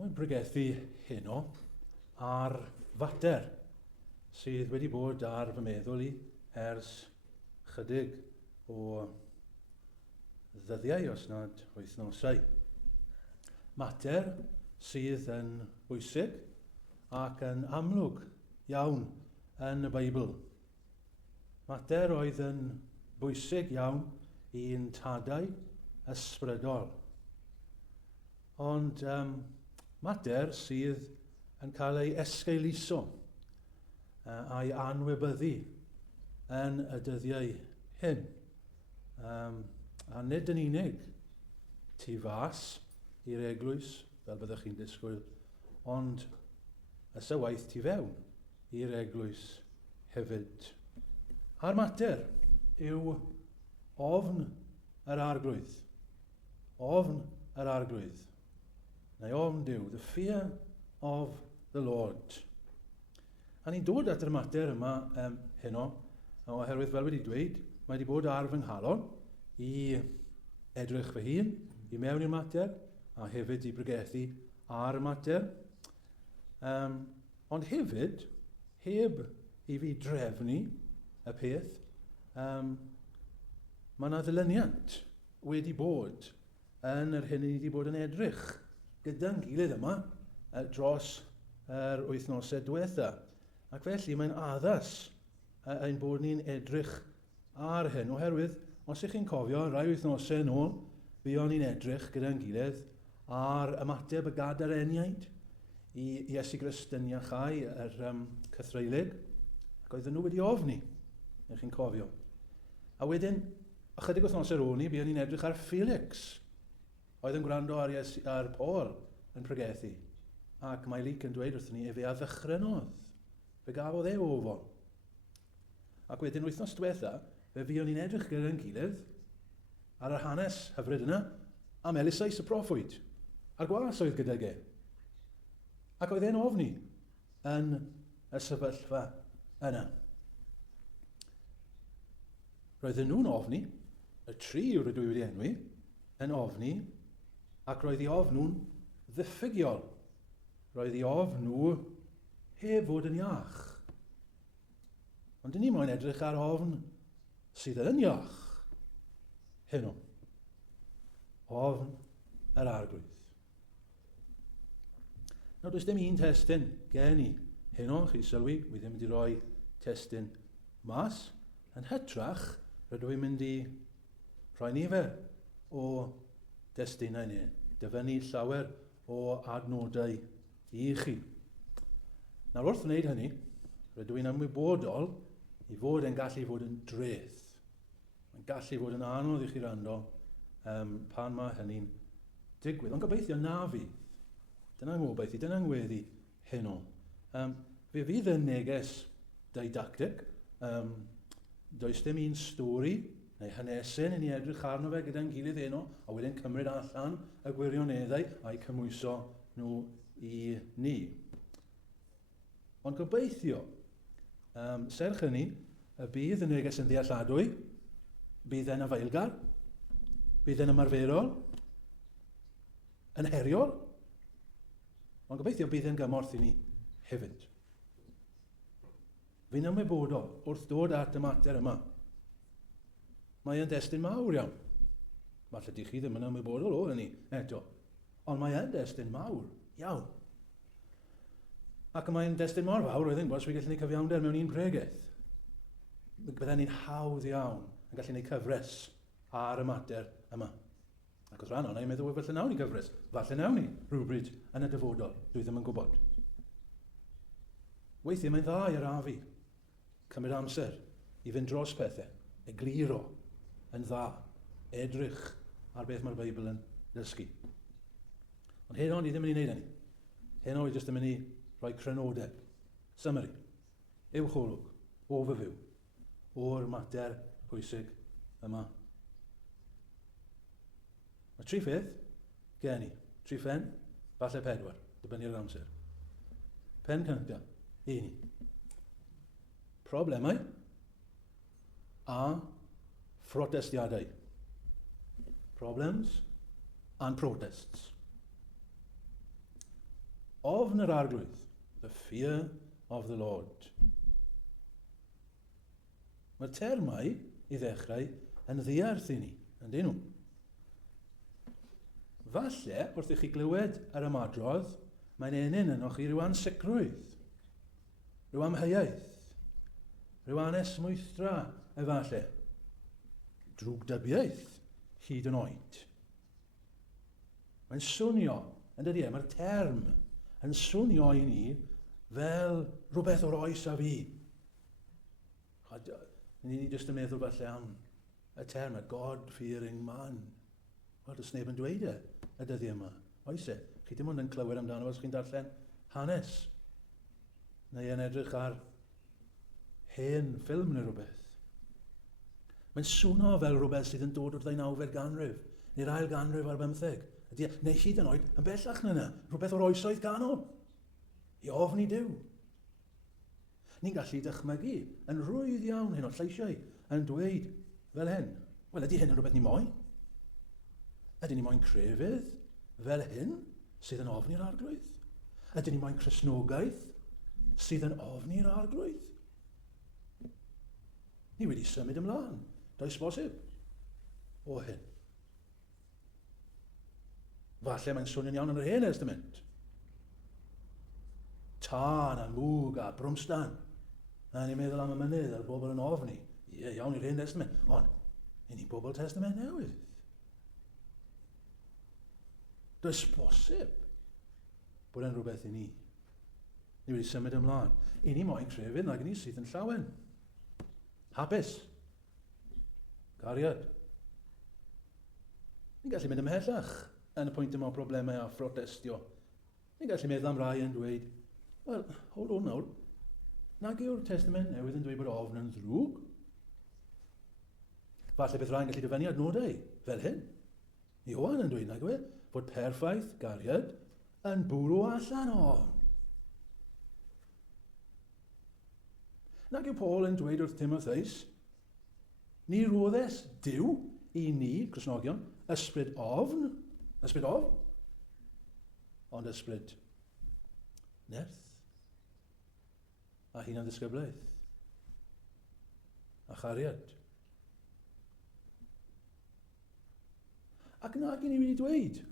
Mae'n bregethu heno ar fater sydd wedi bod ar fy meddwl i ers chydig o ddyddiau, os nad wythnosau. Mater sydd yn bwysig ac yn amlwg iawn yn y Beibl. Mater oedd yn bwysig iawn i'n tadau ysbrydol. Ond mater sydd yn cael ei esgeiluso a'i anwybyddu yn y dyddiau hyn. A nid yn unig tu fas i'r eglwys, fel byddwch chi'n disgwyl, ond ysawaith tu fewn i'r eglwys hefyd. A'r mater yw ofn yr arglwydd. Ofn yr arglwydd. Neu ofn Duw, the fear of the Lord. A ni'n dod at yr mater yma heno, oherwydd fel wedi dweud, mae wedi bod ar fy nghalon i edrych fy hun, i mewn i'r mater, a hefyd i bregethu ar y mater. Ond hefyd, heb i fi drefnu y peth, mae yna ddilyniant wedi bod yn yr hyn i wedi bod yn edrych gyda'n gilydd yma dros yr wythnosau diwetha. Ac felly mae'n addas ein bod ni'n edrych ar hyn, oherwydd, os ych chi'n cofio, rai wythnosau yn ôl, buon ni'n edrych gyda'n gilydd ar ymateb y gadareniaid i Iesu Grist yn iachau yr cythreilig, ac oedden nhw wedi ofni, ych chi'n cofio. A wedyn, ychydig wythnosau ar ôl ni, buon ni'n edrych ar Felix, oedd yn gwrando ar Paul yn pregethu, ac mae Luc yn dweud wrthyn ni, fe a ddychrynnodd, fe gafodd e ofon. Ac wedyn wythnos diwetha, fe fuon ni'n edrych gyda'n gilydd ar yr hanes hyfryd yna am Elisais y proffwyd, a'r gwas oedd gydag e. Ac oedd e'n ofni yn y sefyllfa yna. Roedden nhw'n ofni, y tri yw'r dwy wedi enwi, yn ofni, ac roedd ei ofn nhw'n ddiffygiol. Roedd ei ofn nhw heb fod yn iach. Ond dyn ni moyn edrych ar ofn sydd yn iach. Heno. Ofn yr arglwydd. Nawr, does dim un testyn gen i heno, chi sylwi, wi ddim wedi rhoi testyn mas. Yn hytrach, rydw i'n mynd i rhoi nifer o destunau ni, dyfynnu llawer o adnodau i chi. Nawr, wrth wneud hynny, rydw i'n ymwybodol i fod yn gallu fod yn dreth. Mae'n gallu fod yn anodd i chi rando pan mae hynny'n digwydd. Ond gobeithio na fydd. Dyna'n ngobeithio, dyna'n ngweddi heno. Fe fydd yn neges didactic. Does dim un stori neu hanesyn i ni edrych arno fe gyda'n gilydd heno, a wedyn cymryd allan y gwirioneddau a'i cymwyso nhw i ni. Ond gobeithio, serch hynny, y bydd y neges yn ddealladwy, bydd yn afailgar, bydd yn ymarferol, yn heriol, ond gobeithio bydd yn gymorth i ni hefyd. Fi'n ymwybodol wrth dod at y mater yma. Mae yn destun mawr iawn. Falle di chi ddim yn ymwybodol o hynny eto, ond mae yn destun mawr iawn. Ac mae'n destun mor fawr, wedyn, bos fi gallu gwneud cyfiawnder mewn un pregeth. Byddai'n ni'n hawdd iawn yn gallu gwneud cyfres ar y mater yma. Ac os rhan o'na, i'n meddwl, falle nawn ni gyfres. Falle nawn ni rhywbryd yn y dyfodol. Dwi ddim yn gwybod. Weithiau mae'n dda i'r afi. Cymryd amser i fynd dros pethau. Egluro yn dda. Edrych ar beth mae'r Beibl yn dysgu. Ond heno ni ddim yn ei wneud hynny. Heno i jyst yn mynd i rhoi crynodeb. Summary. Uwcholwg. Overview. O'r mater pwysig yma. Mae tri pheth gen i. Tri phen, falle 4. Dibynnu'r amser. Pen cyntaf. Un. Problemau a protestiadau. Problems and protests. Ofn yr arglwydd, the fear of the Lord. Mae'r termau i ddechrau yn ddiarth i ni, yn dyn nhw. Falle, wrth i chi glywed yr ymadrodd, mae'n enyn yno chi rhyw ansicrwydd, rhyw amheuaeth, rhyw anesmwythra efallai, drwgdybiaeth hyd yn oed. Mae'n swnio, yn dydi, mae'r term yn swnio i ni fel rhywbeth o'r oes a fi. Ni jyst yn meddwl falle am y term, a God-fearing man. Wel, does neb yn dweud y dyddi yma. Oes e? Chi dim ond yn clywed amdano os chi'n darllen hanes. Neu yn edrych ar hen ffilm neu rhywbeth. Mae'n swnio fel rhywbeth sydd yn dod o'r 19 ganrif, neu'r ail ganrif ar 15. Neu hyd yn oed yn bellach na yna, rhywbeth o'r oesoedd ganol. I ofni Duw. Ni'n gallu dychmygu yn rwydd iawn hyn o lleisiau yn dweud fel hyn. Wel, ydy hyn yn rhywbeth ni moyn? Ydyn ni moyn crefydd fel hyn sydd yn ofni'r arglwydd? Ydyn ni moyn Cristnogaeth sydd yn ofni'r arglwydd? Ni wedi symud ymlaen, does bosib, o hyn. Falle mae'n swnio'n iawn yn yr Hen Testament. Tân a mwg a brwmstan. A ni'n meddwl am y mynydd a'r bobl yn ofni. Ie, iawn i'r Hen Testament. Ond, ni'n bobl Testament newydd. Does bosib bod yn rhywbeth i ni. Ni wedi symud ymlaen. I ni moyn crefydd nag i ni sydd yn llawen. Hapus. Gariad. Ni'n gallu mynd ymhellach yn y pwynt yma o problemau a phrotestio. Ni'n gallu meddwl am rai yn dweud, wel, hold on nawr, nag yw'r Testament newydd yn dweud bod ofn yn ddrwg. Falle bydd rhaid gallu dyfynnu adnodau fel hyn. Ioan yn dweud nag yw e, fod perffaith gariad yn bwrw allan ofn. Nag yw Paul yn dweud wrth Timotheus, ni roddes Duw i ni, Cristnogion, ysbryd ofn, ond ysbryd nerth, a hunan ddisgyblaeth, a chariad. Ac nag i ni wedi dweud,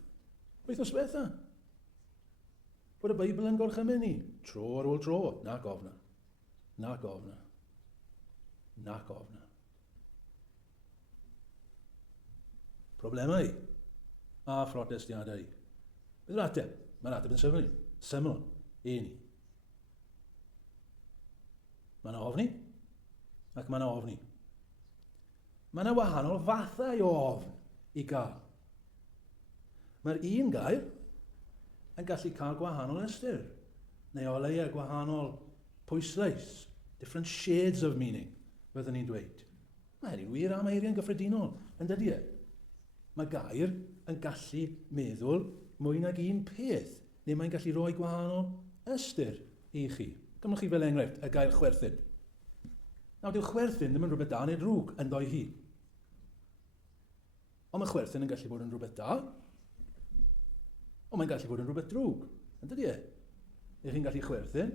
wythnos betha, bod y Beibl yn gorchymyn ni, tro ar ôl tro, nac ofna, nac ofna, nac ofna. Problemau a phrotestiadau. Bydd yr ateb? Mae'r ateb yn syml, i ni. Mae yna ofni, ac mae yna ofni. Mae yna wahanol fathau o ofn i gael. Mae'r un gair yn gallu cael gwahanol ystyr, neu o leia gwahanol pwyslais, different shades of meaning, fyddwn ni'n dweud. Mae hynny'n wir am eiriau'n gyffredinol, yn dydi e? Mae gair yn gallu meddwl mwy nag un peth, neu mae'n gallu rhoi gwahanol ystyr i chi. Gymryd chi fel enghraifft, y gair chwerthin. Nawr, dyw chwerthin ddim yn rhywbeth da neu drwg yn ddoi hi. Ond mae chwerthin yn gallu bod yn rhywbeth da, ond mae'n gallu bod yn rhywbeth drwg. Yn dydi e? Ych chi'n gallu chwerthin,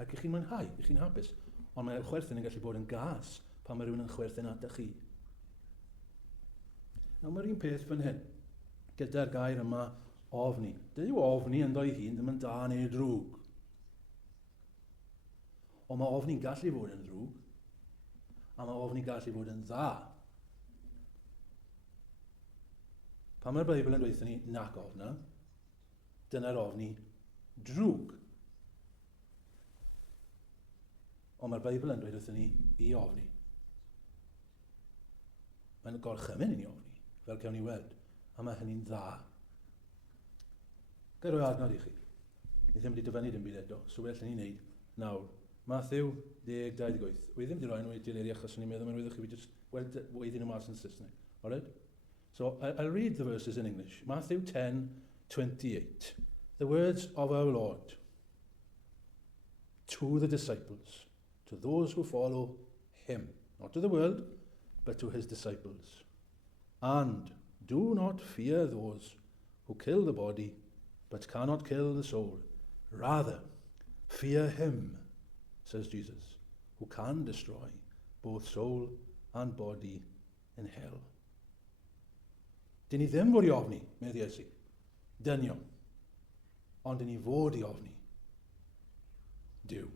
ac ych chi'n mwynhau, ych chi'n hapus. Ond mae chwerthin yn gallu bod yn gas pan mae rhywun yn chwerthin at chi. Nawr, mae'r un peth fan hyn, gyda'r gair yma ofni. Dyw ofni yn ddoi hun ddim yn da neu drwg. Ond mae ofni'n gallu fod yn ddrwg, a mae ofni'n gallu fod yn dda. Pan mae'r Beibl yn dweud ni nac ofna, dyna'r ofni drwg. Ond mae'r Beibl yn dweud wrthyn ni i ofni. Mae'n gorchymyn i ni ofni, fel cawn ni weld, a mae hynny'n dda. Gai roi adnod i chi. Ni ddim wedi dyfynnu dim byd eto, so well ni'n neud nawr. Matthew 10:28. Wi ddim wedi rhoi nhw i dileri achos ni'n meddwl mae'n rwyddwch chi fi just weiddi nhw mas yn Saesneg. Alright? So I'll read the verses in English. Matthew 10:28. The words of our Lord to the disciples, to those who follow him, not to the world, but to his disciples. And do not fear those who kill the body, but cannot kill the soul, Rather, fear him, says Jesus, who can destroy both soul and body in hell. Dyn ni ddim fod i ofni, medde Iesu. Dynion. Ond dyn ni fod i ofni. Dyw.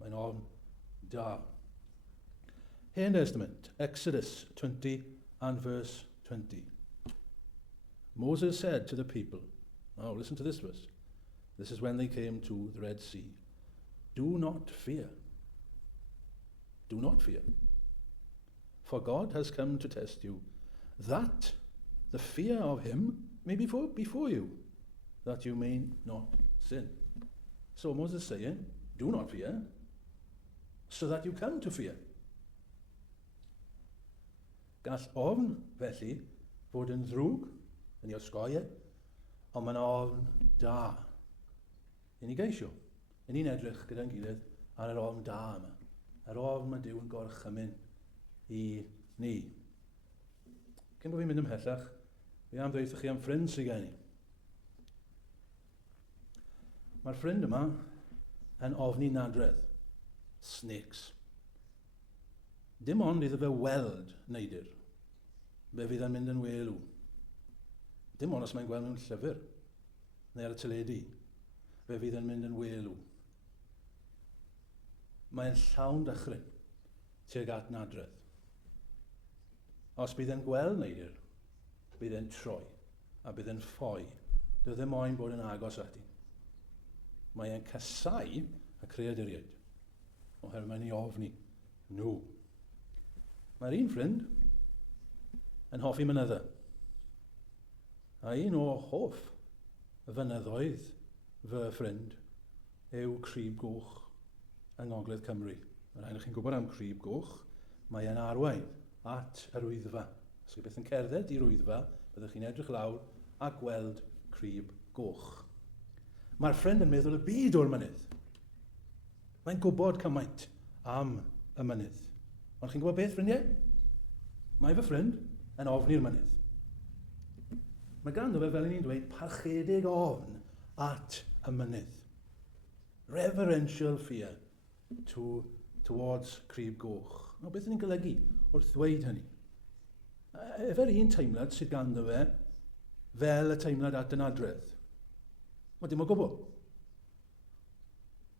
Mae'n ofn da. Hen Testament, Exodus 20 and verse 20. Moses said to the people, now listen to this verse. This is when they came to the Red Sea. Do not fear. Do not fear. For God has come to test you, that the fear of him may be before you, that you may not sin. So Moses is saying, do not fear, so that you come to fear. Gall ofn, felly, fod yn ddrwg, yn ei osgoiau, ond mae'n ofn da. I ni geisio. I ni'n edrych gyda'n gilydd ar yr ofn da yma. Yr ofn mae Duw yn gorchymyn i ni. Cyn bod fi'n mynd ymhellach, fi am ddweud chi am ffrind sy'n gen i. Mae'r ffrind yma yn ofni nadredd. Snakes. Dim ond iddo fe weld neidyr. Fe fydd yn mynd yn welw. Dim ond os mae'n gweld mewn llyfr, neu ar y teledu. Fe fydd yn mynd yn welw. Mae'n llawn dychryn tuag at nadredd. Os bydd yn gweld neidyr, bydd yn troi, a bydd yn ffoi. Dyw ddim moyn bod yn agos ati. Mae e'n casau y creaduriaid, oherwydd mae'n ei ofni nhw. Mae'r un ffrind yn hoffi mynydda. A un o hoff y fynyddoedd fy ffrind yw crib goch yng Ngogledd Cymru. Mae'n rhaid i chi'n gwybod am crib goch. Mae e'n arwain at yr Wyddfa. Os chi beth yn cerdded i'r Wyddfa, byddwch chi'n edrych lawr a gweld crib goch. Mae'r ffrind yn meddwl y byd o'r mynydd. Mae'n gwybod cymaint am y mynydd. Ond chi'n gwybod beth, ffrindiau? Mae fy ffrind yn ofni'r mynydd. Mae ganddo fe, fel ni'n dweud, parchedig ofn at y mynydd. Reverential fear towards crib goch. No, beth ni'n golygu wrth ddweud hynny? Efer un teimlad sydd ganddo fe fel y teimlad at y nadredd. Mae dim o gwbl.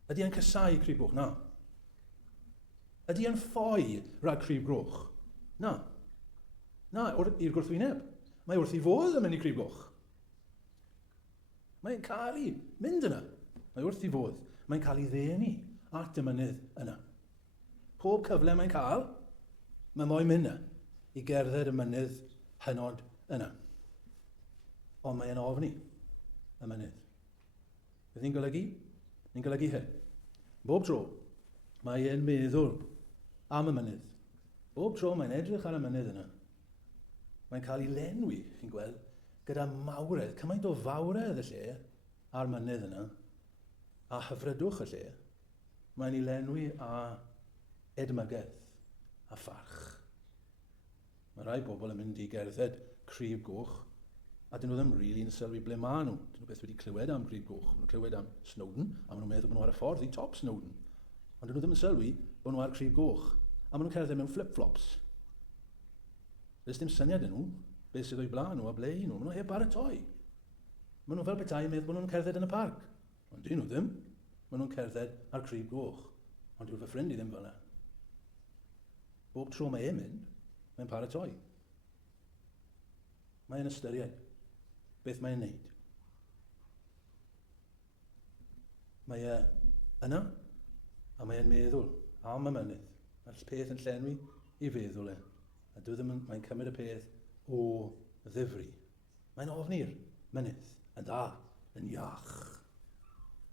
Ydy e'n casau crib goch? Na. Ydy e'n ffoi rhag crib goch? Na. Na, i'r gwrthwyneb. Mae wrth i fodd yn mynd i crib goch. Mae'n cael ei mynd yna. Mae wrth i fodd. Mae'n cael ei ddenu at y mynydd yna. Pob cyfle mae'n cael, mae moyn mynd yna i gerdded y mynydd hynod yna. Ond mae'n ofni y mynydd. Beth ni'n golygu? Ni'n golygu hyn. Bob tro, mae e'n meddwl am y mynydd. Bob tro mae'n edrych ar y mynydd yna. Mae'n cael ei lenwi, chi'n gweld, gyda mawredd, cymaint o fawredd y lle a'r mynydd yna, a hyfrydwch y lle. Mae'n ei lenwi a edmygedd a pharch. Mae rai bobl yn mynd i gerdded crib goch, a dyn nhw ddim rili'n sylwi ble ma nhw. Dyn nhw beth wedi clywed am crib goch. Maen nhw'n clywed am Snowdon, a maen nhw'n meddwl bod nhw ar y ffordd i top Snowdon. Ond dyn nhw ddim yn sylwi bod nhw ar crib goch, a maen nhw'n cerdded mewn flip-flops. Does dim syniad yn nhw, beth sydd o'i blaen nhw a ble nhw. Maen nhw heb baratoi. Maen nhw fel petai meddwl bod nhw'n cerdded yn y parc. Ond dyn nhw ddim. Maen nhw'n cerdded ar crib goch. Ond yw'r fy ffrind i ddim fel yna. Bob tro mae e'n mynd, mae'n paratoi. Mae'n ystyried beth mae'n neud. Mae e yna, a mae'n meddwl am y mynydd. Mae'r peth yn llenwi i feddwl e. A mae'n cymryd y peth o ddifri. Mae'n ofni'r mynydd yn dda, yn iach.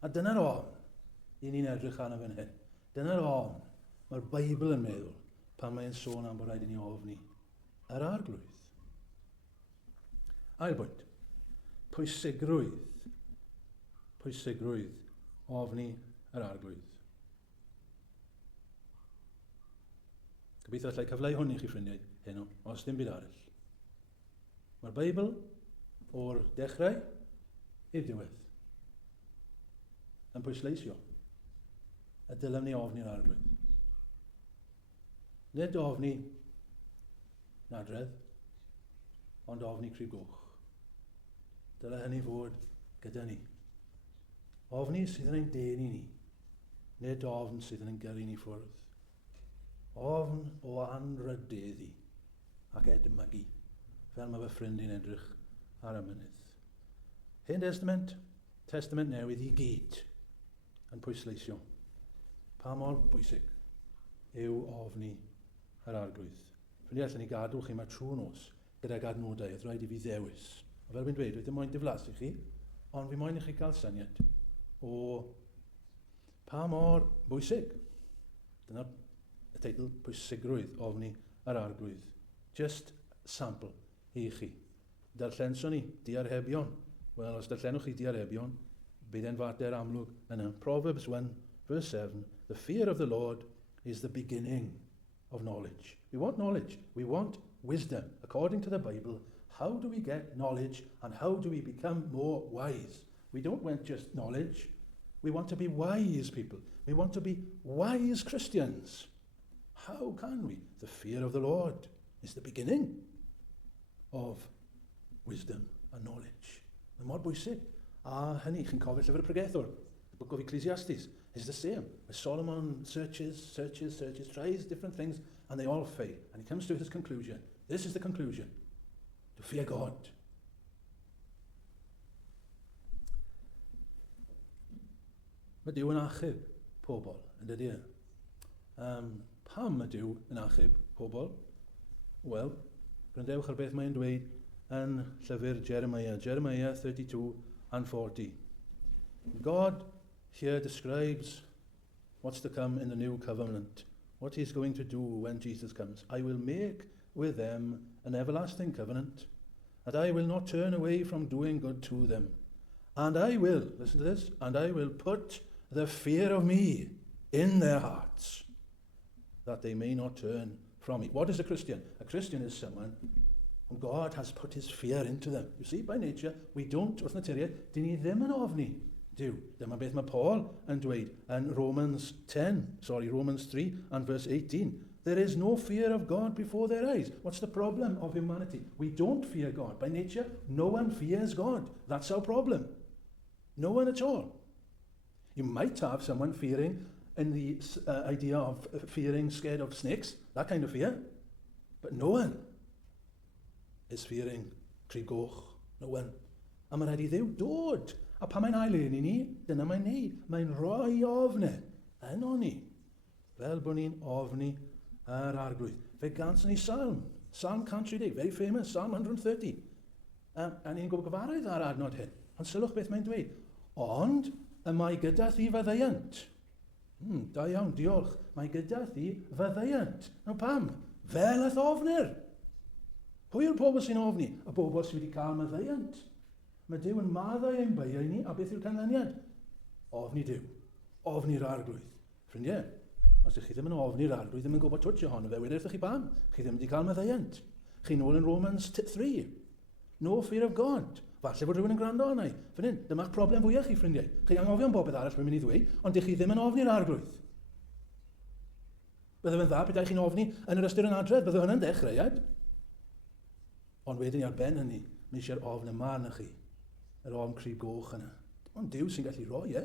A dyna'r ofn i ni'n edrych arno fan hyn. Dyna'r ofn mae'r Beibl yn meddwl pan mae'n sôn am bod rhaid i ni ofni yr arglwydd. Ail bwynt. Pwysigrwydd ofni yr arglwydd. Gobeithio allai cyfleu hwn i chi ffrindiau heno, os dim byd arall. Mae'r Beibl o'r dechrau i'r diwedd. yn pwysleisio. Y dylem ni ofni'r arglwydd. Nid ofni nadredd, ond ofni crib goch. Dyle hynny fod gyda ni. Ofni sydd yn ein denu ni, nid ofn sydd yn ein gyrru ni ffwrdd. Ofn o anrydeddu ac edmygu, fel mae fy ffrind i'n edrych ar y mynydd. Hen Testament newydd i gyd yn pwysleisio. Pa mor bwysig yw ofni yr arglwydd. Ffrindiau, allan ni gadw chi mae trwy nos gyda'r adnodau, oedd rhaid i fi ddewis. A fel fi'n dweud, dim moyn diflasu chi, ond fi moyn i chi cael syniad o pa mor bwysig. Dyna'r teitl, pwysigrwydd ofni yr arglwydd. Just sample i chi. Darllenson ni diarhebion. Wel, os darllenwch chi diarhebion, bydd e'n fater amlwg yna. Proverbs 1, verse 7, the fear of the Lord is the beginning of knowledge. We want knowledge. We want wisdom. According to the Bible, how do we get knowledge and how do we become more wise? We don't want just knowledge. We want to be wise people. We want to be wise Christians. How can we? The fear of the Lord is the beginning of wisdom and knowledge. Mae'n mor bwysig. A hynny, chi'n cofio llyfr y Pregethwr. The book of Ecclesiastes is the same. As Solomon searches, tries different things, and they all fail. And he comes to his conclusion. This is the conclusion. To fear God. Mae Dyw yn achub pobl, yn dydi? Pam mae Dyw yn achub pobl? Wel, gwrandewch ar beth mae'n dweud yn llyfr Jeremiah 32 and 40. God here describes what's to come in the new covenant, what he's going to do when Jesus comes. I will make with them an everlasting covenant, that I will not turn away from doing good to them. And I will, listen to this, and I will put the fear of me in their hearts, that they may not turn from me. What is a Christian? A Christian is someone whom God has put his fear into them. You see, by nature, we don't, wrth naturiad, dyn ni ddim yn ofni Dyw. Dyma beth mae Paul yn dweud yn Romans 3 and verse 18. There is no fear of God before their eyes. What's the problem of humanity? We don't fear God. By nature, no one fears God. That's our problem. No one at all. You might have someone fearing in the idea of fearing, scared of snakes, that kind of fear. But no one is fearing crib goch. No one. A mae'n rhaid I Dduw dod. A pa mae'n ailyn I ni, dyna mae'n neud. Mae'n rhoi ofni yn ni. Fel bod ni'n ofni yr arglwydd. Fe gans ni Psalm 130, very famous, Psalm 130. A ni'n gwybod gyfarwydd ar adnod hyn. Ond sylwch beth mae'n dweud. Ond y mae gyda thi fyddaiant. Da iawn, diolch. Mae gyda thi fyddaiant. Nawr pam? Fel y ofnir. Pwy yw'r pobl sy'n ofni? Y bobl sydd wedi cael myddaiant. Mae Dyw yn maddau ein beiau ni, a beth yw'r canlyniad? Ofni Dyw. Ofni'r arglwydd. Ffrindiau, os ydych chi ddim yn ofni'r arglwydd, ddim yn gwybod twtio hon, fe wedyn ydych chi pam. Chi ddim wedi cael myddaiant. Chi nôl yn Romans 3. No fear of God. Falle bod rhywun yn gwrando arna I. Ffynnin, dyma'ch problem fwyaf chi, ffrindiau. Chi anghofio'n bobeth arall rwy'n mynd I ddweud, ond ydych chi ddim yn ofni'r arglwydd. Bydde fe'n dda beth chi'n ofni yn yr ystyr yn adredd, bydde hwnna'n dechreuad. Ond wedyn I ar ben hynny, mi eisiau'r ofn y man y chi. Yr ofn crib goch yna. Ond Dyw sy'n gallu rhoi,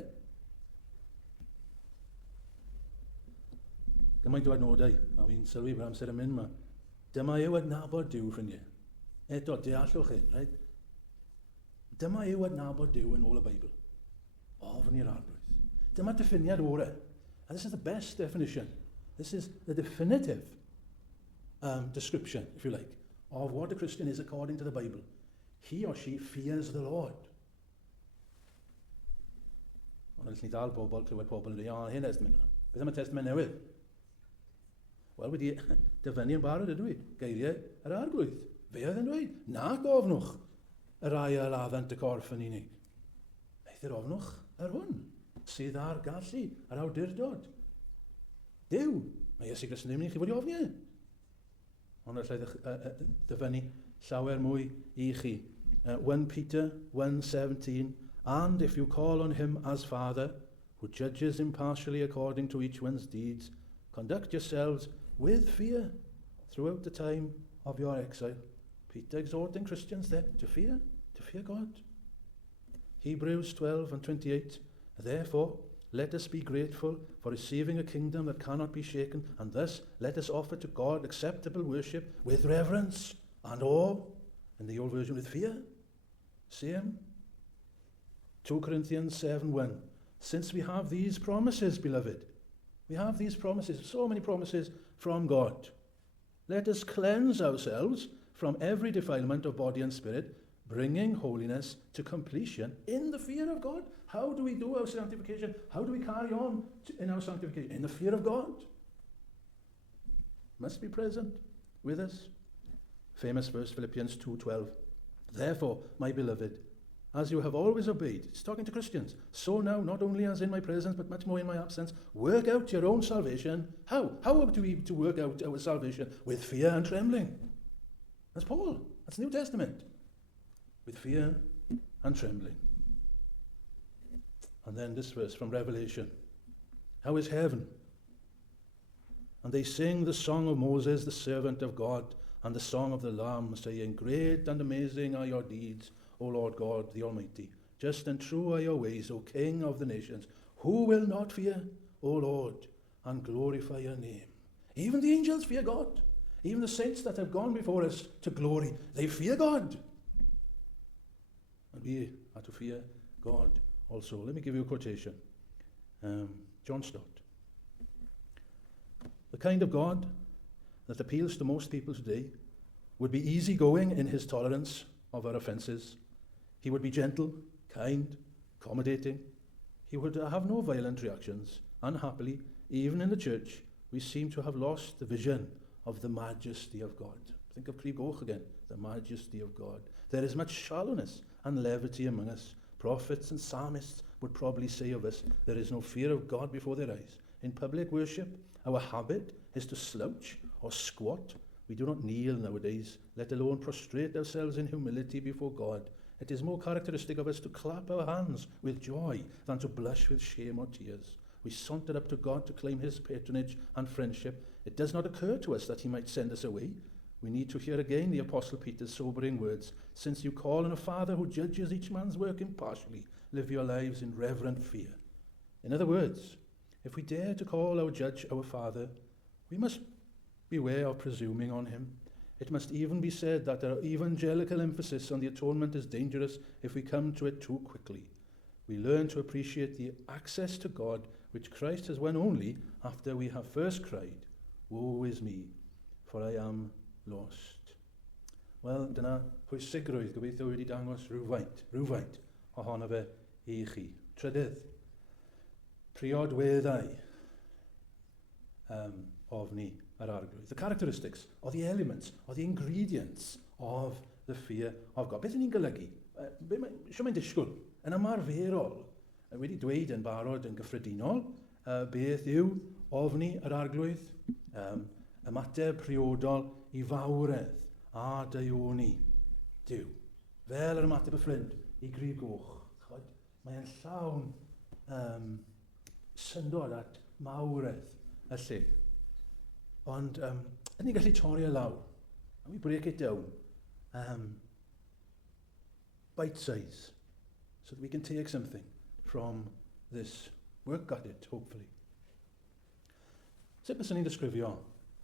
Gymaint o adnodau, a fi'n sylwi bod amser yn mynd yma. Dyma yw adnabod Dyw, ffrindiau. Eto, deallwch chi, right? Dyma yw adnabod Dyw yn ôl y Beibl. Ofn i'r arglwydd. Dyma diffiniad ore. And this is the best definition. This is the definitive description, if you like, of what a Christian is according to the Bible. He or she fears the Lord. Ond ydych ni dal bobl, clywed pobl yn dweud, hyn testament yna. Beth am y testament newydd? Wel, wedi dyfynu yn barod ydw I. Geiriau yr arglwydd. Fe oedd yn dweud, na gofnwch yr rai a laddant y corff yn unig. Eithir ofnwch yr hwn, sydd ar gallu, ar awdurdod. Dyw, mae Iesu Grist yn ddim i chi fod I ofni. Ond allai dyfynu llawer mwy I chi. 1 Peter 1:17, and if you call on him as Father, who judges impartially according to each one's deeds, conduct yourselves with fear throughout the time of your exile. Peter exhorting Christians there to fear God. Hebrews 12 and 28, therefore, let us be grateful for receiving a kingdom that cannot be shaken, and thus let us offer to God acceptable worship with reverence and awe. In the old version, with fear. Same. 2 Corinthians 7:1. Since we have these promises, beloved, we have these promises, so many promises from God. Let us cleanse ourselves from every defilement of body and spirit, bringing holiness to completion in the fear of God. How do we do our sanctification? How do we carry on in our sanctification? In the fear of God. Must be present with us. Famous verse, Philippians 2:12. Therefore, my beloved, as you have always obeyed, it's talking to Christians, so now, not only as in my presence, but much more in my absence, work out your own salvation. How? How are we to work out our salvation? With fear and trembling. That's Paul. That's New Testament. With fear and trembling. And then this verse from Revelation. How is heaven? And they sing the song of Moses, the servant of God, and the song of the Lamb, saying, great and amazing are your deeds, O Lord God, the Almighty. Just and true are your ways, O King of the nations. Who will not fear, O Lord, and glorify your name? Even the angels fear God. Even the saints that have gone before us to glory, they fear God. And we are to fear God also. Let me give you a quotation. John Stott. The kind of God that appeals to most people today would be easygoing in his tolerance of our offences. He would be gentle, kind, accommodating. He would have no violent reactions. Unhappily, even in the church, we seem to have lost the vision of the majesty of God. Think of Crib Goch again, the majesty of God. There is much shallowness and levity among us. Prophets and psalmists would probably say of us, there is no fear of God before their eyes. In public worship, our habit is to slouch or squat. We do not kneel nowadays, let alone prostrate ourselves in humility before God. It is more characteristic of us to clap our hands with joy than to blush with shame or tears. We saunter up to God to claim his patronage and friendship. It does not occur to us that he might send us away. We need to hear again the Apostle Peter's sobering words. Since you call on a Father who judges each man's work impartially, live your lives in reverent fear. In other words, if we dare to call our judge our Father, we must beware of presuming on him. It must even be said that our evangelical emphasis on the atonement is dangerous if we come to it too quickly. We learn to appreciate the access to God which Christ has won only after we have first cried, woe is me, for I am lost. Wel, dyna pwysigrwydd gobeithio wedi dangos rhywfaint ohono fe i chi. Trydydd, priodweddau ofni yr arglwydd. The characteristics, or the elements, or the ingredients of the fear of God. Beth y'n ni'n golygu? Sio mae'n disgwyl? Yn ymarferol, wedi dweud yn barod yn gyffredinol, beth yw ofni yr arglwydd? Ymateb priodol i fawredd a daioni Dyw. Fel yr ymateb y ffrind i Grib Goch. Mae'n llawn syndod at mawredd y lle. Ond ni'n gallu torri y law. And we break it down. Bite size. So that we can take something from this work at it, hopefully. Sut byswn ni'n disgrifio?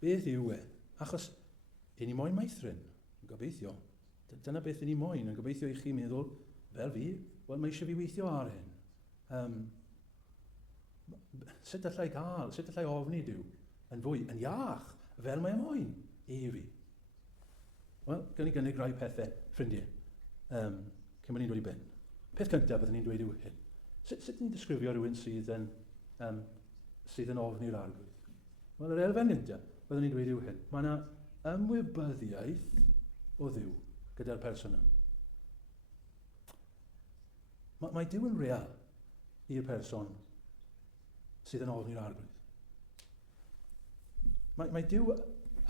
Beth yw e? Achos, i ni moyn meithrin, yn gobeithio. Dyna beth i ni moyn, yn gobeithio i chi meddwl, fel fi, wel mae eisiau fi weithio ar hyn. Sut allai gael, sut allai ofni Dyw yn fwy, yn iach, fel mae moyn i fi. Wel, gan i gynnig rai pethau, ffrindiau, cyn bod ni'n dod i ben. Peth cyntaf byddwn ni'n dweud yw hyn. Sut ni'n disgrifio rhywun sydd yn ofni'r arglwydd? Wel, yr elfen gyntaf, byddwn ni'n dweud yw hyn. Mae yna ymwybyddiaeth o Dduw gyda'r person yna. Mae Dyw yn real i'r person sydd yn ofni'r arglwydd. Mae Dyw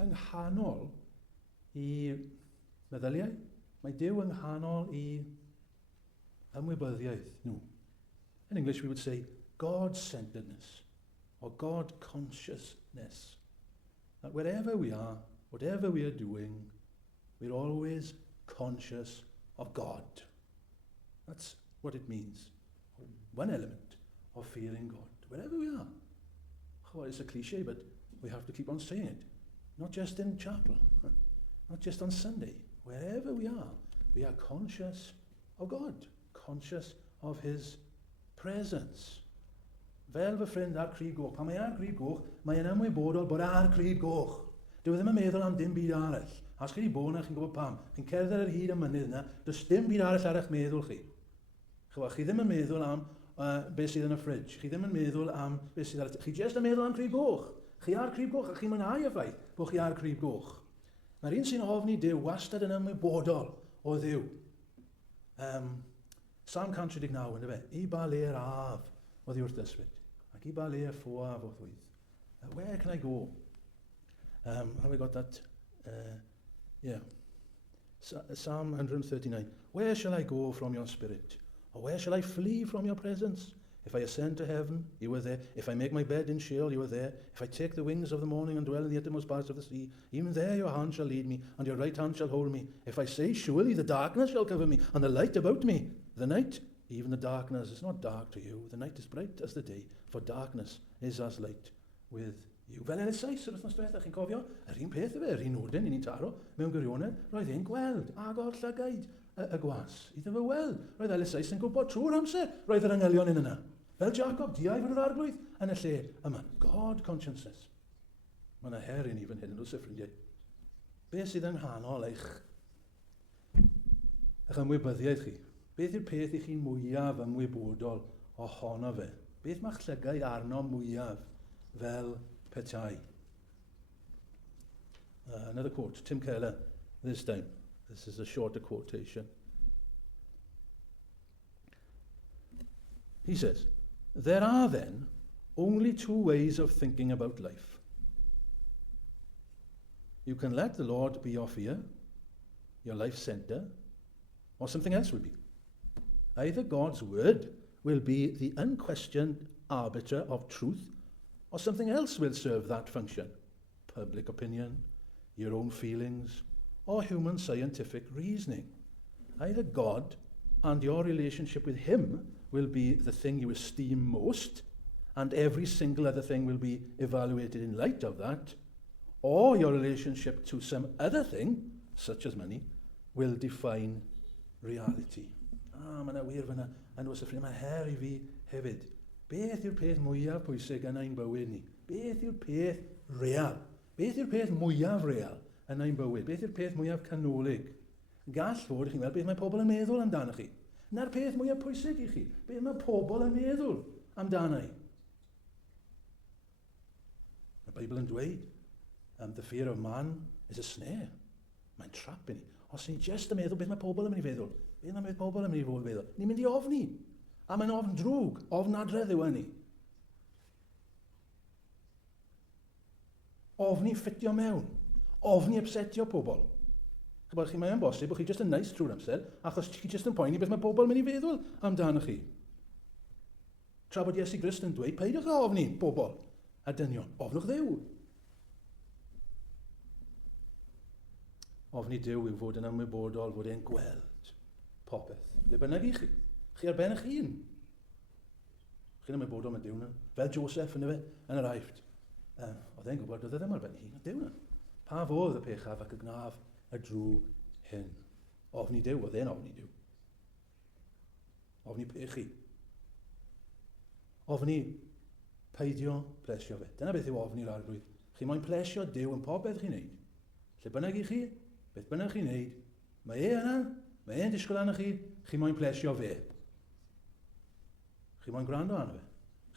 yng nghanol i meddyliau. Mae Dyw yng nghanol i ymwybyddiaeth nhw. In English we would say, God-centeredness or God-consciousness. That wherever we are, whatever we are doing, we're always conscious of God. That's what it means. One element of fearing God. Wherever we are. Oh, it's a cliche, but we have to keep on saying it. Not just in chapel, not just on Sunday. Wherever we are conscious of God, conscious of his presence. Fel fy ffrind ar crib goch. Pan mae ar crib goch, mae'n ymwybodol bod ar crib goch. Dyw ddim yn meddwl am dim byd arall. Os chi wedi bod yna, chi'n gwybod pam. Chi'n cerdded ar hyd y mynydd yna, does dim byd arall ar eich meddwl chi. Chi ddim yn meddwl am beth sydd yn y ffridge. Chi ddim yn meddwl am beth sydd ar y... Chi jyst yn meddwl am crib goch. Chi ar crib goch, a chi'n mwynhau y ffaith bod chi ar crib goch. Mae'r un sy'n ofni Duw wastad yn ymwybodol o Dduw. Psalm 139, ynddo fe? I ba le'r af oedd i wrth ysbryd. Ac i ba le'r ffwaf o ddwydd. Where can I go? Have I got that? Psalm 139. Where shall I go from your spirit? Or where shall I flee from your presence? If I ascend to heaven, you are there. If I make my bed in Sheol, you are there. If I take the wings of the morning and dwell in the uttermost parts of the sea, even there your hand shall lead me, and your right hand shall hold me. If I say, surely the darkness shall cover me, and the light about me. The night, even the darkness, is not dark to you. The night is bright as the day, for darkness is as light with you. Fel Elisais, yr wythnos diwethaf, chi'n cofio? Yr un peth y fe, yr un nodyn, un taro, mewn gwirionedd, roedd e'n gweld agor llygaid y gwas. Iddo fe weld. Roedd Elisais yn gwybod trwy'r amser, roedd yr anghelion yn yna. Fel Jacob, diai fod yr arglwydd yn y lle yma. God consciousness. Mae yna her i ni fan hyn yn ôl ffrindiau. Beth sydd yn nghanol eich ymwybyddiaeth chi? Beth yw'r peth i chi'n mwyaf ymwybodol ohono fe? Beth mae'ch llygaid arno mwyaf fel petai? Another quote, Tim Keller, this time. This is a shorter quotation. He says, there are then only two ways of thinking about life. You can let the Lord be your fear, your life center, or something else will be. Either God's word will be the unquestioned arbiter of truth, or something else will serve that function. Public opinion, your own feelings, or human scientific reasoning. Either God and your relationship with him will be the thing you esteem most, and every single other thing will be evaluated in light of that, or your relationship to some other thing, such as money, will define reality. Mae yna wir fyna, yn os y ffrind, mae her i fi hefyd. Beth yw'r peth mwyaf pwysig yn ein bywyd ni? Beth yw'r peth real? Beth yw'r peth mwyaf real yn ein bywyd? Beth yw'r peth mwyaf canolig? Gall fod, chi'n meddwl, beth mae pobl yn meddwl amdano chi? Na'r peth mwyaf pwysig i chi. Beth mae pobl yn meddwl amdano i? Mae Beibl yn dweud, the fear of man is a snare. Mae'n trap i ni. Os ni'n just yn meddwl beth mae pobl yn mynd i feddwl, beth mae pobl yn mynd i fod feddwl, ni'n mynd i ofni. A mae'n ofn drwg, ofn adredd yw hynny. Ofni ffitio mewn, ofni upsetio pobl. Chybod chi, mae'n bosib bod chi just yn nice trwy'r amser, achos chi just yn poeni beth mae pobl yn mynd i feddwl amdano chi. Tra bod Iesu Grist yn dweud, peidiwch â ofni pobl a dynion, ofnwch Dduw. Ofni Duw yw fod yn ymwybodol, fod e'n gweld popeth. Le bynnag i chi. Chi ar ben eich hun. Chi'n ymwybodol mae Duw na. Fel Joseph yn yr Aifft. Oedd e'n gwybod, oedd e ddim ar ben ei hun. Duw na. Pa fodd y pechaf ac y gnaf y drwg hyn. Ofni Duw, oedd e'n ofni Duw. Ofni pechi. Ofni peidio plesio fe. Dyna beth yw ofni'r arglwydd. Chi moyn plesio Duw yn popeth chi'n neud. Lle bynnag i chi, beth bynnag chi'n neud, mae yna, mae e'n disgwyl arno chi, chi moyn plesio fe. Chi moyn gwrando arno fe.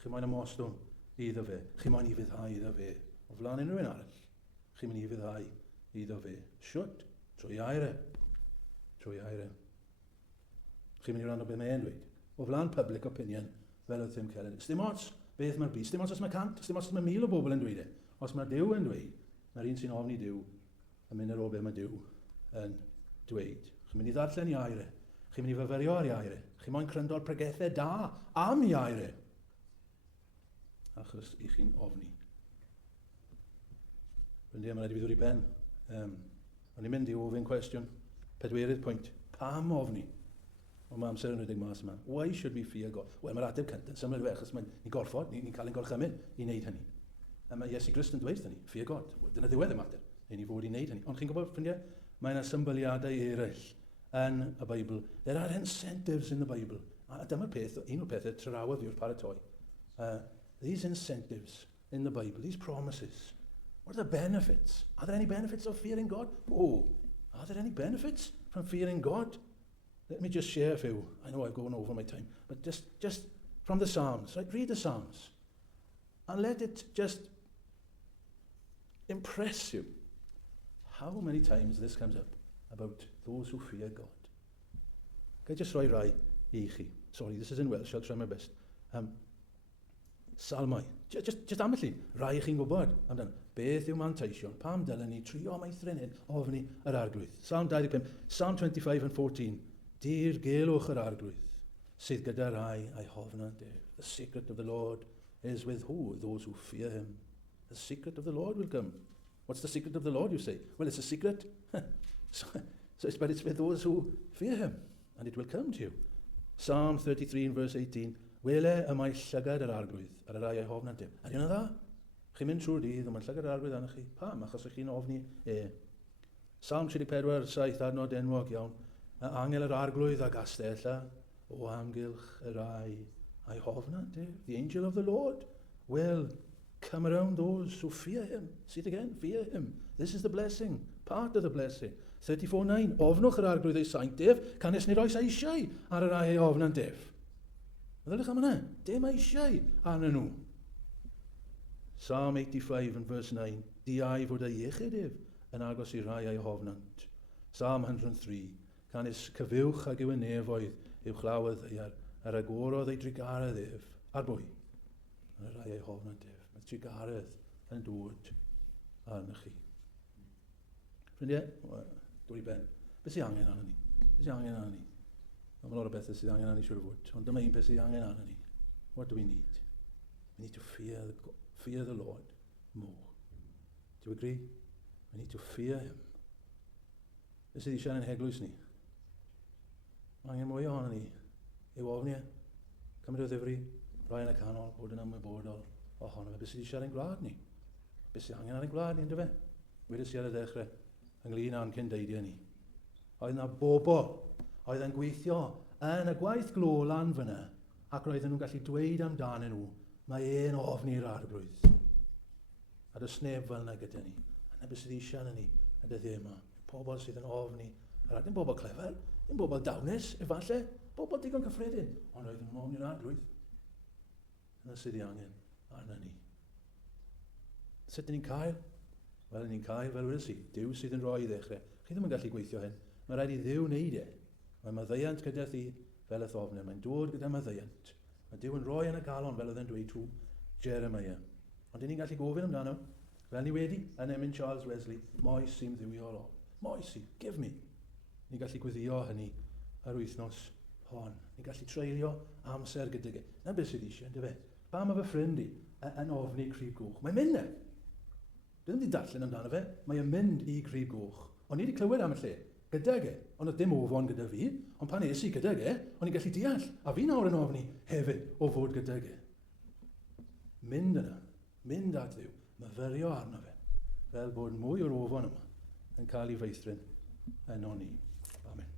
Chi moyn ymostwm iddo fe. Chi moyn i fyddhau iddo fe. O flaen unrhyw un arall. Chi moyn i fyddhau iddo fe. Siwt, trwy aire. Trwy aire. Chi moyn i wrando beth mae e'n dweud. O flaen public opinion, fel oedd Tim Keller. Sdim ots beth mae'r byd. Sdim ots os mae 100, sdim ots os mae 1000 o bobl yn dweud e. Os mae Duw yn dweud, mae'r un sy'n ofni Duw yn mynd ar ôl beth mae Duw yn dweud. Chi'n mynd i ddarllen i aire. Chi'n mynd i fyfyrio ar i aire. Chi'n moyn cryndol pregethau da am i aire. achos I chi'n ofni. Ffrindiau, mae'n rhaid I fi ddod I ben. O'n i'n mynd I ofyn cwestiwn, pedwerydd pwynt, pam ofni? Ond mae amser yn rhedeg mas yma. Why should we fear God? Wel, mae'r ateb cyntaf, symud fe, achos ni'n gorffod, ni'n cael ein gorchymyn I wneud hynny. A mae Iesu Grist yn dweud hynny, fear God. Dyna ddiwedd y mater, ni fod I wneud hynny. Ond chi'n gwybod, ffrindiau, mae yna symboliadau eraill yn y Beibl. There are incentives in the Bible. A dyma'r peth, un o'r pethau trawedd fi wrth paratoi. These incentives in the Bible, these promises, what are the benefits? Are there any benefits of fearing God? Oh, are there any benefits from fearing God? Let me just share a few. I know I've gone over my time, but just from the Psalms, right? Read the Psalms. And let it just impress you how many times this comes up about those who fear God. Can I just rhoi rai I chi? Sorry, this is in Welsh, I'll try my best. Salmau. Just ambell un. Rai chi'n gwybod amdano. Beth yw manteision? Pam dylen ni trio meithrin hyn ofni yr arglwydd? Psalm 25, Psalm 25 and 14. Dir gelwch yr arglwydd, sydd gyda rai a'i hofnant ef. The secret of the Lord is with who? Those who fear him. The secret of the Lord will come. What's the secret of the Lord, you say? Well, it's a secret. But it's with those who fear him, and it will come to you. Psalm 33 and verse 18. Wele y mae llygad yr arglwydd ar y rai a'i hofnant ef. A dyna dda? Chi'n mynd trwy'r dydd, ond mae'n llygad yr arglwydd arnoch chi. Pam? Achos ych chi'n ofni Psalm 34, 7 adnod enwog iawn. Angel yr arglwydd a gastella, o amgylch y rai a'i hofnant ef. The angel of the Lord will come around those who fear him. See it again, fear him. This is the blessing, part of the blessing. 34:9. Ofnwch yr arglwydd ei saint ef, canes nid oes eisiau ar y rai a'i hofnant ef. Meddylwch am hynny, dim eisiau arnyn nhw. Psalm 85 and verse 9. Diai fod ei iechyd ef yn agos I rai a'i hofnant. Psalm 103. Canis cyfywch ag yw y nefoedd yw chlawedd ei ar agorodd ei drigaredd ef. Ar bwy? Ar y rai a'i hofnant ef. Mae drigaredd yn dod arnoch chi. Ffrindiau, dod I ben. Beth sy'n angen arno ni? Beth sy'n angen arno ni? Mae lot o bethau sydd angen arno ni siwr o fod. Ond dyma un beth sydd angen arno ni. What do we need? We need to fear the Lord more. Do you agree? We need to fear him. Beth sydd eisiau yn heglwys ni? Angen mwy ohono ni. I'w ofni e. Cymryd o ddifri. Rai yn y canol. Bod yn ymwybodol ohono fe. Beth sydd eisiau yn gwlad ni? Beth sydd angen ar ein gwlad ni, ynddo fe? Wedys I ar y dechrau. Ynglyn â'n cyn-deidio ni. Oedd yna bobl oedd yn gweithio yn y gwaith glo lan fyna ac roedden nhw'n gallu dweud amdanyn nhw mae e'n ofni'r arglwydd. A does neb fel yna gyda ni. A na beth sydd eisiau yna ni y dyddiau yma. Pobl sydd yn ofni. Dim bobl clefer, dim bobl dawnus, efallai, bobl digon cyffredin. Ond roedden nhw'n ofni'r arglwydd. Yna sydd I angen arna ni. Sut ni'n cael? Wel, ni'n cael fel wedys I. Dyw sydd yn rhoi I ddechrau. Chi ddim yn gallu gweithio hyn. Mae rhaid I ddiw wneud e. Mae maddeiant gyda thi fel y ddofnau. Mae'n dod gyda maddeiant. Mae Dyw yn rhoi yn y galon fel oedd yn dweud trwy Jeremiah. Ond ni'n gallu gofyn amdano. Fel ni wedi yn emyn Charles Wesley. Moes sy'n ddiwiol o. Moes I, give me. Ni'n gallu gweddio hynny ar wythnos hon. Ni'n gallu treulio amser gyda ge. Na beth sydd eisiau, ynddo fe? Ba mae fy ffrind I yn ofni crib goch? Mae'n mynd e. Dwi ddim wedi darllen amdano fe. Mae'n mynd I crib goch. Ond ni wedi clywed am y lle. Gyda ge. Ond oedd dim ofon gyda fi. Ond pan es I gyda ge, ond ni'n gallu deall. A fi nawr yn ofni hefyd o fod gyda ge. Mynd yna. Mynd at Dduw. Myfyrio arno fe. Fel bod mwy o'r ofon yma yn cael ei feithrin yn o'n ni. Amen.